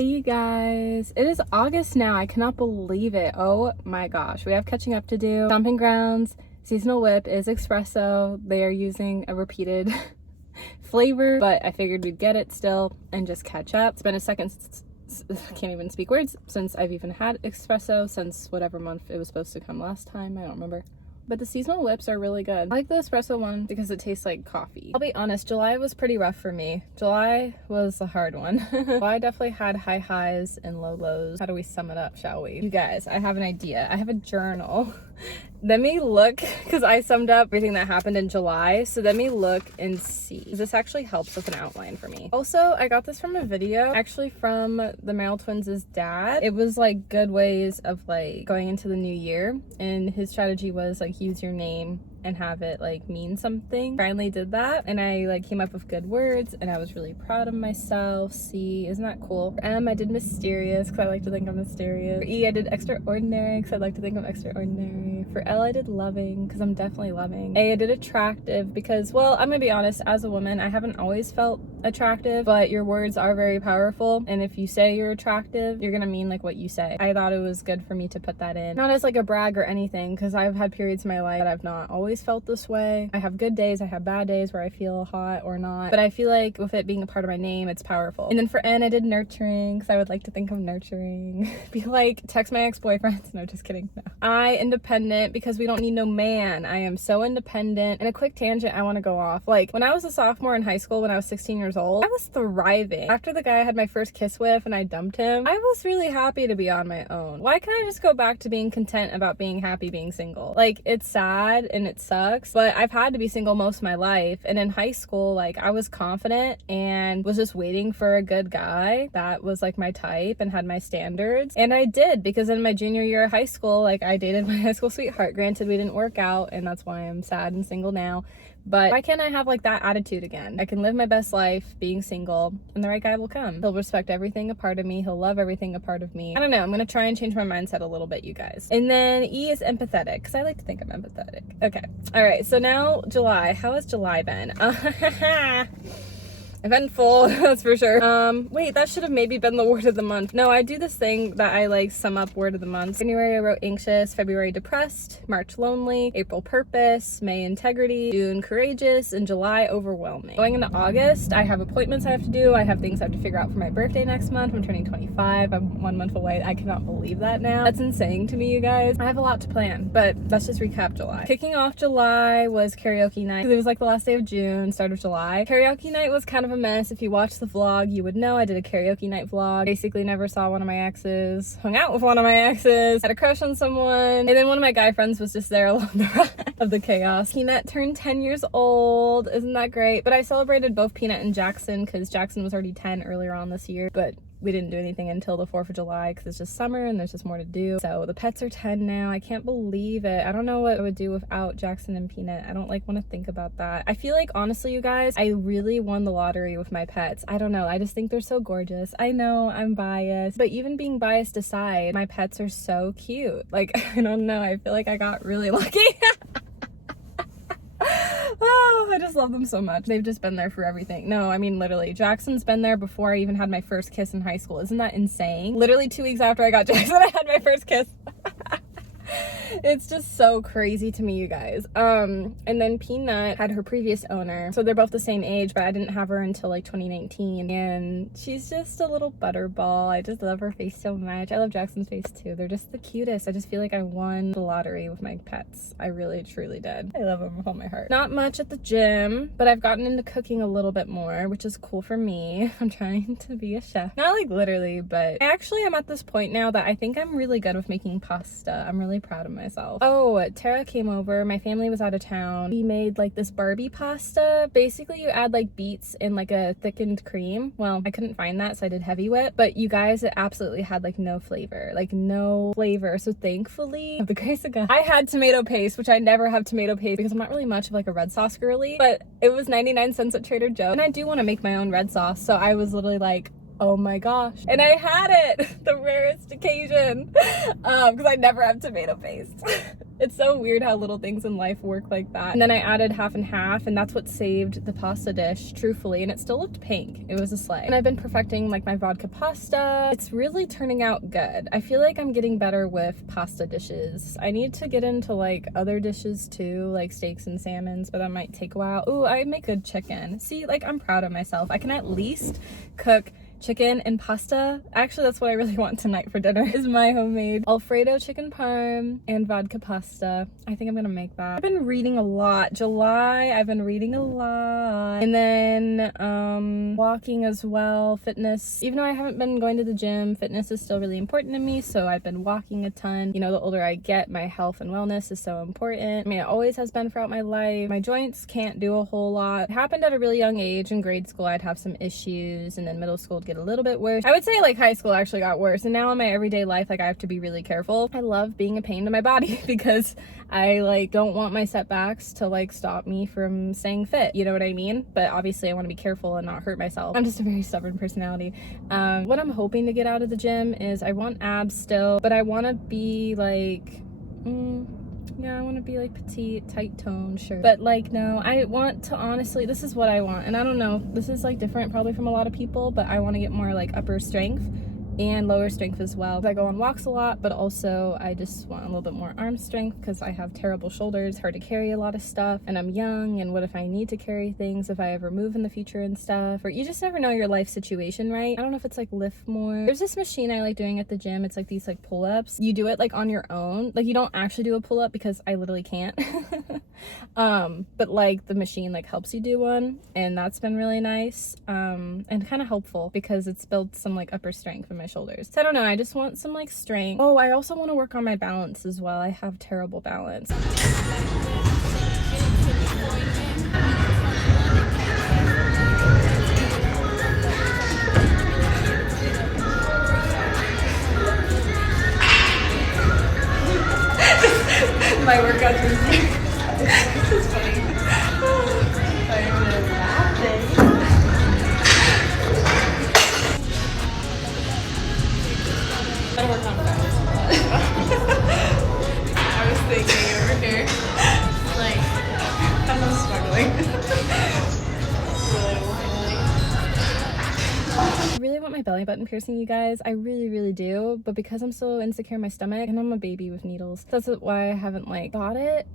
Hey you guys, it is August now. I cannot believe it. Oh my gosh, we have catching up to do. Stomping Grounds seasonal whip is espresso. They are using a repeated flavor, but I figured we'd get it still and just catch up. It's been a second, can't even speak words, since I've even had espresso, since whatever month it was supposed to come last time. I don't remember. But the seasonal whips are really good. I like the espresso one because it tastes like coffee. I'll be honest, July was pretty rough for me. July was a hard one. I definitely had high highs and low lows. How do we sum it up, shall we? You guys, I have an idea. I have a journal. Let me look, because I summed up everything that happened in July. So let me look and see. This actually helps with an outline for me. Also, I got this from a video, actually from the Merrill twins' dad. It was like good ways of like going into the new year. And his strategy was like use your name and have it like mean something. Finally did that, and I like came up with good words, and I was really proud of myself. C, isn't that cool? For M, I did mysterious because I like to think I'm mysterious. For E, I did extraordinary because I like to think I'm extraordinary. For L, I did loving because I'm definitely loving. A, I did attractive because, well, I'm gonna be honest, as a woman I haven't always felt attractive, but your words are very powerful, and if you say you're attractive, you're gonna mean like what you say. I thought it was good for me to put that in, not as like a brag or anything, because I've had periods in my life that I've not always felt this way. I have good days, I have bad days where I feel hot or not, but I feel like with it being a part of my name, it's powerful. And then for N, I did nurturing because I would like to think I'm nurturing. Be like, text my ex-boyfriends. No, just kidding. No. I, independent because we don't need no man. I am so independent. And a quick tangent I want to go off. Like when I was a sophomore in high school, when I was 16 years old, I was thriving. After the guy I had my first kiss with and I dumped him, I was really happy to be on my own. Why can't I just go back to being content about being happy being single? Like, it's sad and it sucks, but I've had to be single most of my life. And in high school, like, I was confident and was just waiting for a good guy that was like my type and had my standards. And I did, because in my junior year of high school, like, I dated my high school sweetheart. Granted, we didn't work out, and that's why I'm sad and single now. But why can't I have like that attitude again? I can live my best life being single, and the right guy will come. He'll respect everything a part of me. He'll love everything a part of me. I don't know. I'm going to try and change my mindset a little bit, you guys. And then E is empathetic, because I like to think I'm empathetic. Okay. All right. So now July. How has July been? Eventful, that's for sure. Wait, that should have maybe been the word of the month. No, I do this thing that I like sum up word of the month. January I wrote anxious, February depressed, March lonely, April purpose, May integrity, June courageous, and July overwhelming. Going into August, I have appointments I have to do. I have things I have to figure out for my birthday next month. I'm turning 25. I'm 1 month away. I cannot believe that now. That's insane to me, you guys. I have a lot to plan, but let's just recap July. Kicking off July was karaoke night. It was like the last day of June, start of July. Karaoke night was kind of a mess. If you watched the vlog, you would know I did a karaoke night vlog. Basically never saw one of my exes, hung out with one of my exes, had a crush on someone, and then one of my guy friends was just there along the ride of the chaos. Peanut turned 10 years old. Isn't that great? But I celebrated both Peanut and Jackson because Jackson was already 10 earlier on this year, but we didn't do anything until the 4th of July because it's just summer and there's just more to do. So the pets are 10 now. I can't believe it. I don't know what I would do without Jackson and Peanut. I don't like want to think about that. I feel like, honestly, you guys, I really won the lottery with my pets. I don't know. I just think they're so gorgeous. I know I'm biased, but even being biased aside, my pets are so cute. Like, I don't know. I feel like I got really lucky. Oh, I just love them so much. They've just been there for everything. No, I mean, literally, Jackson's been there before I even had my first kiss in high school. Isn't that insane? Literally 2 weeks after I got Jackson, I had my first kiss. It's just so crazy to me, you guys. And then Peanut had her previous owner, so they're both the same age, but I didn't have her until like 2019, and she's just a little butterball. I just love her face so much. I love Jackson's face too. They're just the cutest. I just feel like I won the lottery with my pets. I really truly did. I love them with all my heart. Not much at the gym, but I've gotten into cooking a little bit more, which is cool for me. I'm trying to be a chef, not like literally, but I actually am at this point now that I think I'm really good with making pasta. I'm really proud of myself. Oh, Tara came over. My family was out of town. We made like this Barbie pasta. Basically, you add like beets in like a thickened cream. Well, I couldn't find that, so I did heavy whip. But you guys, it absolutely had like no flavor. Like no flavor. So thankfully, of the grace of God, I had tomato paste, which I never have tomato paste because I'm not really much of like a red sauce girly. But it was 99 cents at Trader Joe's. And I do want to make my own red sauce. So I was literally like, oh my gosh. And I had it, the rarest occasion, because I never have tomato paste. It's so weird how little things in life work like that. And then I added half and half, and that's what saved the pasta dish, truthfully, and it still looked pink. It was a slay. And I've been perfecting like my vodka pasta. It's really turning out good. I feel like I'm getting better with pasta dishes. I need to get into like other dishes too, like steaks and salmons, but that might take a while. Ooh, I make good chicken. See, like I'm proud of myself. I can at least cook chicken and pasta. Actually, that's what I really want tonight for dinner, is my homemade Alfredo chicken parm and vodka pasta. I think I'm gonna make that. I've been reading a lot. July, I've been reading a lot. And then walking as well, fitness. Even though I haven't been going to the gym, fitness is still really important to me, so I've been walking a ton. You know, the older I get, my health and wellness is so important. I mean, it always has been throughout my life. My joints can't do a whole lot. It happened at a really young age. In grade school, I'd have some issues, and then middle school get a little bit worse. I would say like high school actually got worse, and now in my everyday life, like I have to be really careful. I love being a pain to my body because I like don't want my setbacks to like stop me from staying fit, you know what I mean? But obviously I want to be careful and not hurt myself. I'm just a very stubborn personality. What I'm hoping to get out of the gym is I want abs still, but I want to be like yeah, I want to be like petite, tight tone, sure. But like, no, I want to honestly, this is what I want. And I don't know, this is like different probably from a lot of people, but I want to get more like upper strength and lower strength as well. I go on walks a lot, but also I just want a little bit more arm strength because I have terrible shoulders, hard to carry a lot of stuff, and I'm young, and what if I need to carry things if I ever move in the future and stuff, or you just never know your life situation, right? I don't know if it's like lift more. There's this machine I like doing at the gym. It's like these like pull-ups. You do it like on your own. Like you don't actually do a pull-up because I literally can't. But like the machine like helps you do one, and that's been really nice and kind of helpful because it's built some like upper strength in my shoulders. So I don't know, I just want some like strength. Oh, I also want to work on my balance as well. I have terrible balance. My workout routine. This is funny. I'm laughing. I work on balance a lot. I was thinking over here, like, I'm struggling. I really want my belly button piercing, you guys. I really do, but because I'm so insecure in my stomach, and I'm a baby with needles, that's why I haven't like got it.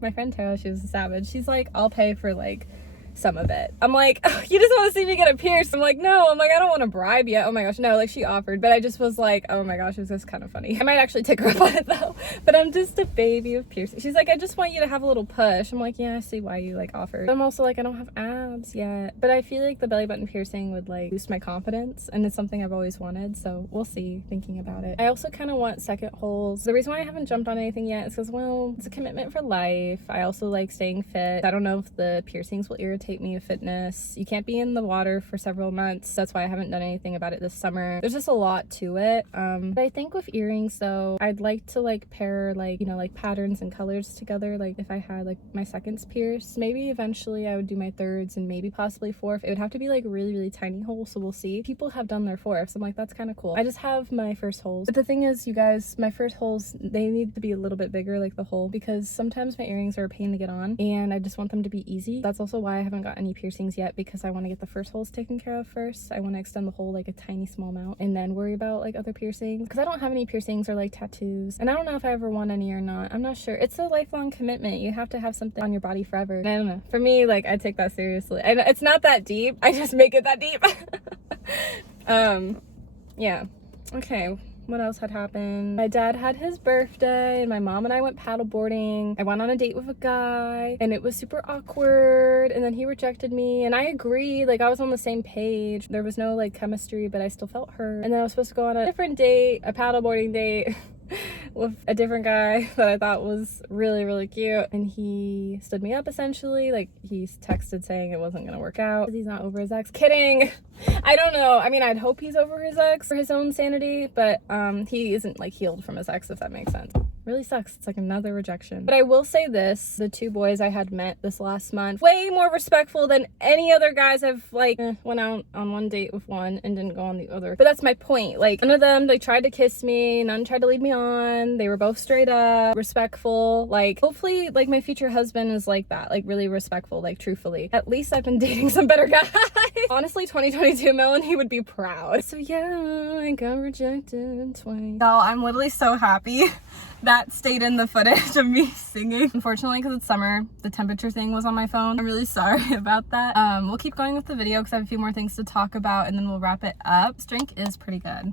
My friend Tara, she was a savage. She's like, I'll pay for like some of it. I'm like, oh, you just want to see me get a pierce? I'm like, no. I'm like, I don't want to bribe you. Oh my gosh, no. Like she offered, but I just was like, oh my gosh, it was just kind of funny. I might actually take her up on it though, but I'm just a baby with piercing. She's like, I just want you to have a little push. I'm like, yeah, I see why you like offered. But I'm also like, I don't have abs yet, but I feel like the belly button piercing would like boost my confidence, and it's something I've always wanted, so we'll see, thinking about it. I also kind of want second holes. The reason why I haven't jumped on anything yet is because, well, it's a commitment for life. I also like staying fit. I don't know if the piercings will irritate me with fitness. You can't be in the water for several months. That's why I haven't done anything about it this summer. There's just a lot to it. But I think with earrings though, I'd like to like pair like, you know, like patterns and colors together. Like if I had like my seconds pierced, maybe eventually I would do my thirds and maybe possibly fourth. It would have to be like really tiny holes, so we'll see. People have done their fourths. I'm like, that's kind of cool. I just have my first holes. But the thing is, you guys, my first holes, they need to be a little bit bigger, like the hole, because sometimes my earrings are a pain to get on and I just want them to be easy. That's also why I haven't got any piercings yet, because I want to get the first holes taken care of first. I want to extend the hole like a tiny small amount and then worry about like other piercings, because I don't have any piercings or like tattoos, and I don't know if I ever want any or not. I'm not sure. It's a lifelong commitment. You have to have something on your body forever. And I don't know, for me, like I take that seriously. It's not that deep, I just make it that deep. Yeah, okay. What else had happened? My dad had his birthday and my mom and I went paddleboarding. I went on a date with a guy and it was super awkward, and then he rejected me and I agreed, like I was on the same page. There was no like chemistry, but I still felt hurt. And then I was supposed to go on a different date, a paddleboarding date with a different guy that I thought was really cute, and he stood me up essentially. Like he texted saying it wasn't gonna work out because he's not over his ex. Kidding. I don't know. I mean, I'd hope he's over his ex for his own sanity, but he isn't like healed from his ex, if that makes sense. Really sucks. It's like another rejection. But I will say this, the 2 boys I had met this last month, way more respectful than any other guys I've like went out on one date with one and didn't go on the other. But that's my point. Like, none of them, they tried to kiss me, none tried to lead me on. They were both straight up, respectful. Like, hopefully, like, my future husband is like that, like really respectful, like truthfully. At least I've been dating some better guys. Honestly, 2022 Melanie would be proud. So yeah, I got rejected twice. Y'all, I'm literally so happy that stayed in the footage of me singing. Unfortunately, because it's summer, the temperature thing was on my phone. I'm really sorry about that. We'll keep going with the video because I have a few more things to talk about, and then we'll wrap it up. This drink is pretty good.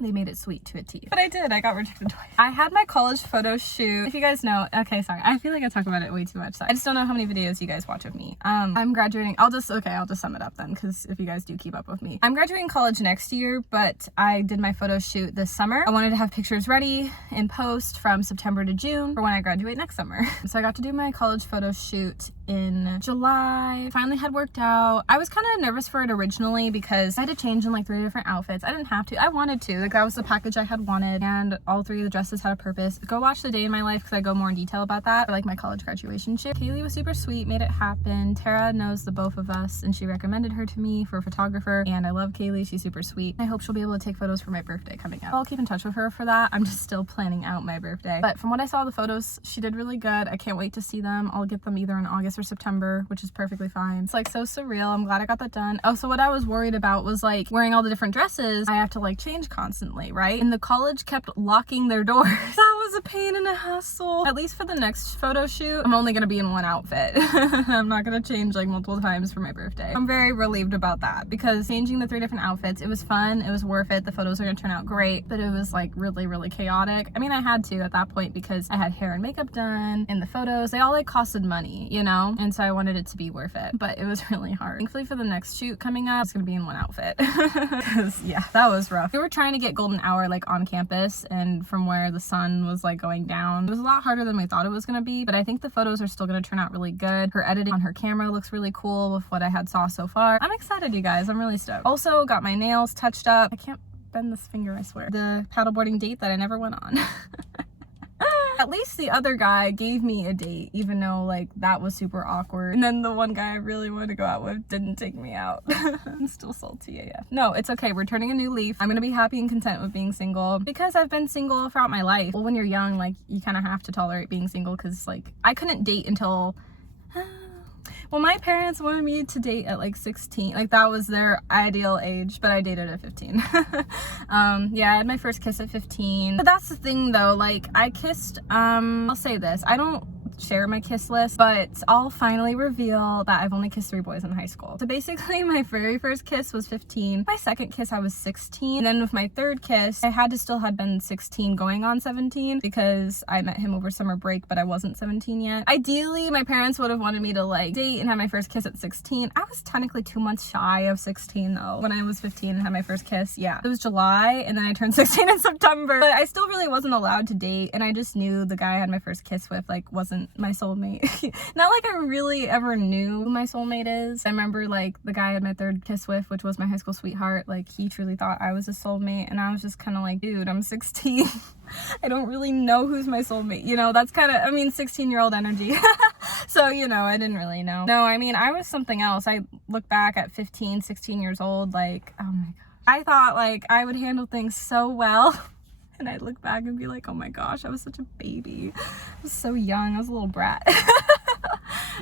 They made it sweet to a T. But I did. I got rejected twice. I had my college photo shoot. If you guys know, okay, sorry. I feel like I talk about it way too much. I just don't know how many videos you guys watch of me. I'm graduating. I'll just sum it up then, because if you guys do keep up with me. I'm graduating college next year, but I did my photo shoot this summer. I wanted to have pictures ready in post from September to June for when I graduate next summer. So I got to do my college photo shoot in July. Finally had worked out. I was kind of nervous for it originally because I had to change in like 3 different outfits. I didn't have to. I wanted to. Like, that was the package I had wanted, and all 3 of the dresses had a purpose. Go watch the day in my life because I go more in detail about that. For, like, my college graduation shoot. Kaylee was super sweet, made it happen. Tara knows the both of us, and she recommended her to me for a photographer, and I love Kaylee. She's super sweet. I hope she'll be able to take photos for my birthday coming up. I'll keep in touch with her for that. I'm just still planning out my birthday. But from what I saw the photos, she did really good. I can't wait to see them. I'll get them either in August or September, which is perfectly fine. It's like so surreal. I'm glad I got that done. Oh, so what I was worried about was like wearing all the different dresses. I have to like change constantly, right? And the college kept locking their doors. That was a pain and a hassle. At least for the next photo shoot, I'm only gonna be in one outfit. I'm not gonna change like multiple times for my birthday. I'm very relieved about that because changing the 3 different outfits, it was fun, it was worth it. The photos are gonna turn out great, but it was like really chaotic. I mean, I had to at that point because I had hair and makeup done, and the photos, they all like costed money, you know? And so I wanted it to be worth it, but it was really hard. Thankfully for the next shoot coming up, it's gonna be in one outfit. Because yeah, that was rough. We were trying to get golden hour like on campus, and from where the sun was like going down, it was a lot harder than we thought it was gonna be, but I think the photos are still gonna turn out really good. Her editing on her camera looks really cool with what I had saw so far. I'm excited, you guys. I'm really stoked. Also got my nails touched up. I can't bend this finger, I swear. The paddleboarding date that I never went on. At least the other guy gave me a date, even though like that was super awkward. And then the one guy I really wanted to go out with didn't take me out. I'm still salty AF. No, it's okay. We're turning a new leaf. I'm gonna be happy and content with being single because I've been single throughout my life. Well, when you're young, like you kind of have to tolerate being single because like I couldn't date until well, my parents wanted me to date at like 16. Like that was their ideal age, but I dated at 15. Yeah, I had my first kiss at 15. But that's the thing though, like I kissed, I'll say this, I don't share my kiss list, but I'll finally reveal that I've only kissed 3 boys in high school. So basically my very first kiss was 15. My second kiss I was 16. And then with my third kiss, I had to still had been 16 going on 17 because I met him over summer break, but I wasn't 17 yet. Ideally, my parents would have wanted me to like date and have my first kiss at 16. I was technically 2 months shy of 16 though. When I was 15 and had my first kiss, yeah. It was July and then I turned 16 in September. But I still really wasn't allowed to date, and I just knew the guy I had my first kiss with like wasn't my soulmate. Not like I really ever knew who my soulmate is. I remember like the guy I had my third kiss with, which was my high school sweetheart, like he truly thought I was a soulmate, and I was just kind of like, dude, I'm 16. I don't really know who's my soulmate, you know? That's kind of, I mean, 16-year-old energy. So, you know, I didn't really know. No, I mean, I was something else. I look back at 15, 16 years old, like, oh my gosh. I thought like I would handle things so well. And I'd look back and be like, oh my gosh, I was such a baby. I was so young. I was a little brat.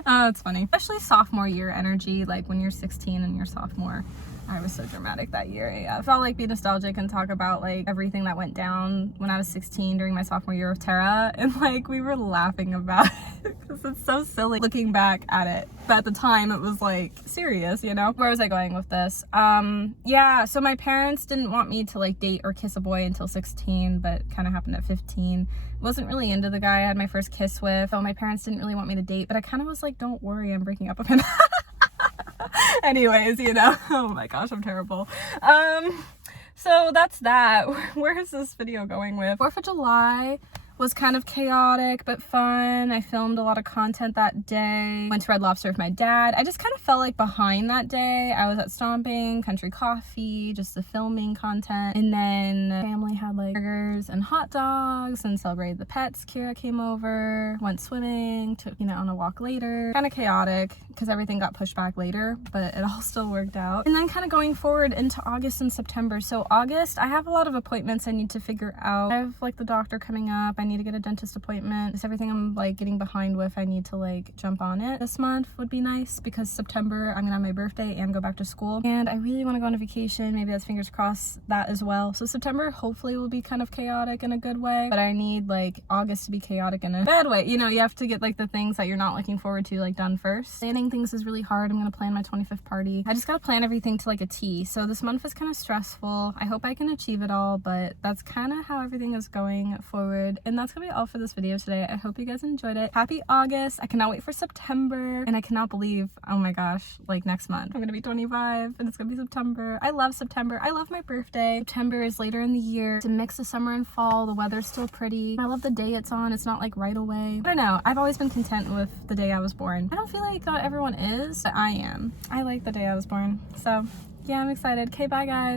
Oh, it's funny. Especially sophomore year energy, like when you're 16 and you're sophomore. I was so dramatic that year. Yeah, I felt like be nostalgic and talk about like everything that went down when I was 16 during my sophomore year with Tara, and like we were laughing about it because it's so silly looking back at it. But at the time it was like serious, you know? Where was I going with this? Yeah, so my parents didn't want me to like date or kiss a boy until 16, but kind of happened at 15. Wasn't really into the guy I had my first kiss with. So my parents didn't really want me to date, but I kind of was like, don't worry, I'm breaking up with him. Anyways, you know, oh my gosh, I'm terrible. So that's that. Where is this video going with? 4th of July was kind of chaotic but fun. I filmed a lot of content that day. Went to Red Lobster with my dad. I just kind of felt like behind that day. I was at Stomping, Country Coffee, just the filming content. And then family had like burgers and hot dogs and celebrated the pets. Kira came over, went swimming, took, you know, on a walk later. Kind of chaotic because everything got pushed back later, but it all still worked out. And then kind of going forward into August and September. So August, I have a lot of appointments I need to figure out. I have like the doctor coming up. I need to get a dentist appointment. It's everything I'm like getting behind with. I need to like jump on it. This month would be nice because September I'm gonna have my birthday and go back to school, and I really want to go on a vacation. Maybe that's fingers crossed that as well. So September hopefully will be kind of chaotic in a good way, but I need like August to be chaotic in a bad way. You know, you have to get like the things that you're not looking forward to like done first. Planning things is really hard. I'm gonna plan my 25th party. I just gotta plan everything to like a T. So this month is kind of stressful. I hope I can achieve it all, but that's kind of how everything is going forward. And that's gonna be all for this video today. I hope you guys enjoyed it. Happy August. I cannot wait for September, and I cannot believe, oh my gosh, like next month I'm gonna be 25 and it's gonna be September. I love September. I love my birthday. September is later in the year. It's a mix of summer and fall. The weather's still pretty. I love the day it's on. It's not like right away. I don't know. I've always been content with the day I was born. I don't feel like not everyone is, but I am. I like the day I was born. So yeah, I'm excited. Okay, bye guys.